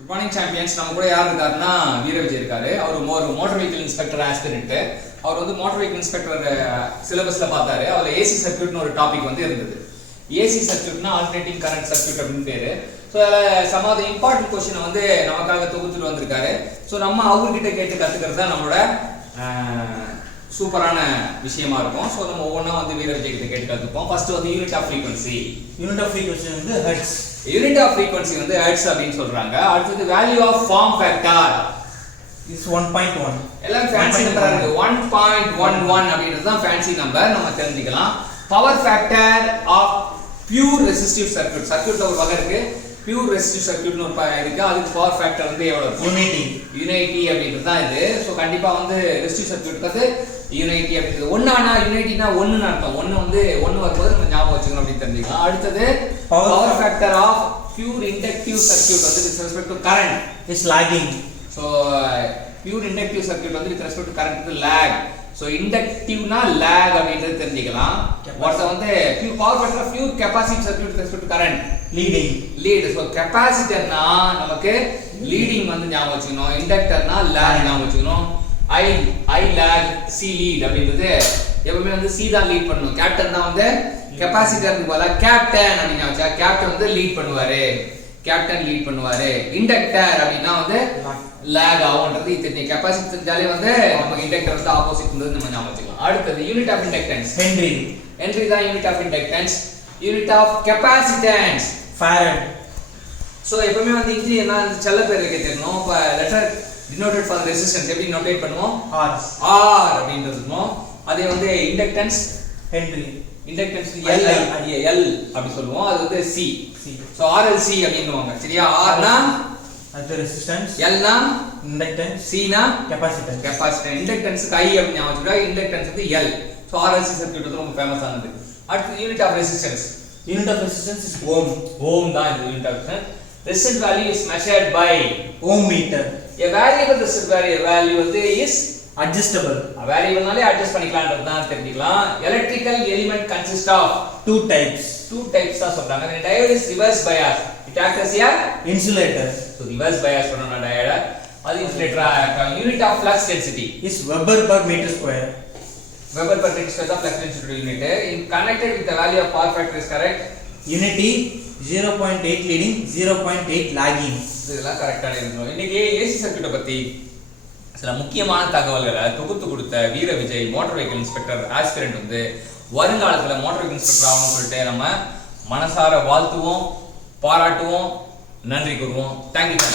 Good morning champions. நம்ம கூட யார் இருக்காருன்னா வீர விஜய் இருக்காரு. அவர் ஒரு மோட்டார் வெஹிக்கிள் இன்ஸ்பெக்டர் ஆஸ்பிரண்ட். அவர் வந்து மோட்டார் வெஹிக்கிள் இன்ஸ்பெக்டர் சிலபஸ்ல பார்த்தாரு. அதுல ஏசி சர்க்யூட்னு ஒரு டாபிக் வந்து இருந்தது. ஏசி சர்க்யூட்னா ஆல்டர்னேட்டிங் கரண்ட் சர்க்யூட் அப்படின்னு பேரு. ஸோ அதில் சம் ஆஃப் த இம்பார்ட்டன்ட் கொஸ்டினை வந்து நமக்காக தொகுத்துட்டு வந்திருக்காரு. ஸோ நம்ம அவர்கிட்ட கேட்டு கத்துக்கிறது தான் நம்மளோட சூப்பரான விஷயமா இருக்கும். ஸோ நம்ம ஒவ்வொன்றா வந்து வீர விஜய் கிட்ட கேட்டு கற்றுப்போம். ஃபர்ஸ்ட் வந்து unit of frequency. Unit of frequency வந்து ஹெர்ட்ஸ். யூனிட் ஆஃப் ஃப்ரீக்வன்சி வந்து ஹெர்ட்ஸ் அப்படின்னு சொல்றாங்க. அடுத்தது value of form factor is 1.1. எல்லாம் ஃபேன்சி நம்பரா இருக்கு. 1.11 அப்படின்றது தான் ஃபேன்சி நம்பர். நம்ம தெரிஞ்சுக்கலாம். Power factor of pure resistive circuit. சர்க்யூட்ல ஒரு வகை இருக்கு. பியூர் ரெசிஸ்டிவ் சர்க்யூட்னு ஒரு இருக்கு. அதுக்கு பவர் ஃபேக்டர் வந்து எவ்வளவு இருக்கும்? யூனிட்டி அப்படின்றது தான் இது. ஸோ கண்டிப்பா வந்து ரெசிஸ்டிவ் சர்க்யூட்க்கு வந்து யூனிட்டி அப்படின்றது ஒன்னானா யூனிட்டினா ஒன்னு அர்த்தம். ஒன்னு வந்து ஒன்னு வரும்போது நம்ம ஞாபகம் வச்சுக்கணும் அப்படின்னு தெரிஞ்சுக்கலாம். அடுத்தது power factor of pure inductive circuit வந்து with respect to current is lagging. So pure inductive circuit வந்து வித் ரெஸ்பெக்ட் டு கரண்ட் வந்து லேக். ஸோ இண்டக்டிவ்னா லேக் அப்படின்றது தெரிஞ்சுக்கலாம். வாட்ஸ் வந்து power factor of pure capacitive circuit with respect to current leading. Lead. So கெபாசிட்டர்னா நமக்கு leading வந்து ஞாபகம் வச்சுக்கணும். இண்டக்டர்னா லேக் ஞாபகம் வச்சுக்கணும். ஐ லேக் சி லீட் அப்படின்றது எப்பவுமே வந்து சி தான் லீட் பண்ணணும். கேப்டன் தான் வந்து கெபாசிட்டருக்கு பதிலா கேப்டன் அப்படின்னு வச்சா கேப்டன் வந்து லீட் பண்ணுவாரு. கேப்டன் லீட் பண்ணுவாரு. இண்டக்டர் அப்படின்னா வந்து லேக் ஆகும்ன்றது இது. கெபாசிட்டர் தெரிஞ்சாலே வந்து நமக்கு இண்டக்டர் வந்து ஆப்போசிட் வந்து நம்ம ஞாபகம் வச்சுக்கலாம். அடுத்தது unit of inductance henry. Henry தான் unit of inductance. Unit of capacitance farad. So எப்பவுமே வந்து இன்ஜி என்ன செல்ல பேர் வைக்க தெரியணும். இப்போ லெட்டர் டினோட்டட் ஃபார் ரெசிஸ்டன்ஸ் எப்படி நோட்டேட் பண்ணுவோம்? ஆர் அப்படின்றது இருக்கும். அதே வந்து இண்டக்டன்ஸ் ஹென்றி. இண்டக்டன்ஸ் எல் அப்படி சொல்லுவோம். அது வந்து சி. ஸோ ஆர்எல்சி அப்படின்னுவாங்க. சரியா? ஆர்னா அது ரெசிஸ்டன்ஸ், எல்னா இண்டக்டன்ஸ், சினா கெபாசிட்டன்ஸ். கெபாசிட்டன்ஸ். இண்டக்டன்ஸ்க்கு ஐ அப்படின்னு ஞாபகம் வச்சுக்கிட்டா இண்டக்டன்ஸ் வந்து எல். ஸோ ஆர்எல்சி சர்க்யூட் வந்து ரொம்ப ஃபேமஸ் ஆனது. அடுத்து unit of resistance. Unit of resistance is ohm. Ohm தான் இந்த unit of resistance. Resistance value is measured by ohm meter. A variable resistance value வந்து is adjustable. variable நாலே adjust பண்ணிக்கலாம்ன்றது தான் தெரிஞ்சுக்கலாம். Electrical element consists of two types தான் சொல்றாங்க. The diode is reverse bias. It acts as a insulator. So reverse bias பண்ணனும்னா diode அது insulator ஆகும். Unit of flux density is Weber per meter square. Weber per meter square தான் flux density unit. In connected with the value of power factor is correct. Unity 0.8 leading, 0.8 lagging. இதெல்லாம் கரெக்ட்டா எழுதணும். இன்னைக்கு AC சர்க்யூட்டை பத்தி சில முக்கியமான தகவல்களை தொகுத்து கொடுத்த வீர Vijay motor vehicle inspector aspirant வந்து வருங்காலத்துல மோட்டார் வெஹிக்கிள் இன்ஸ்பெக்டர் ஆகணும்னு சொல்லிட்டு நம்ம மனசார வாழ்த்துவோம், பாராட்டுவோம், நன்றி கூறுவோம். தேங்க்யூ.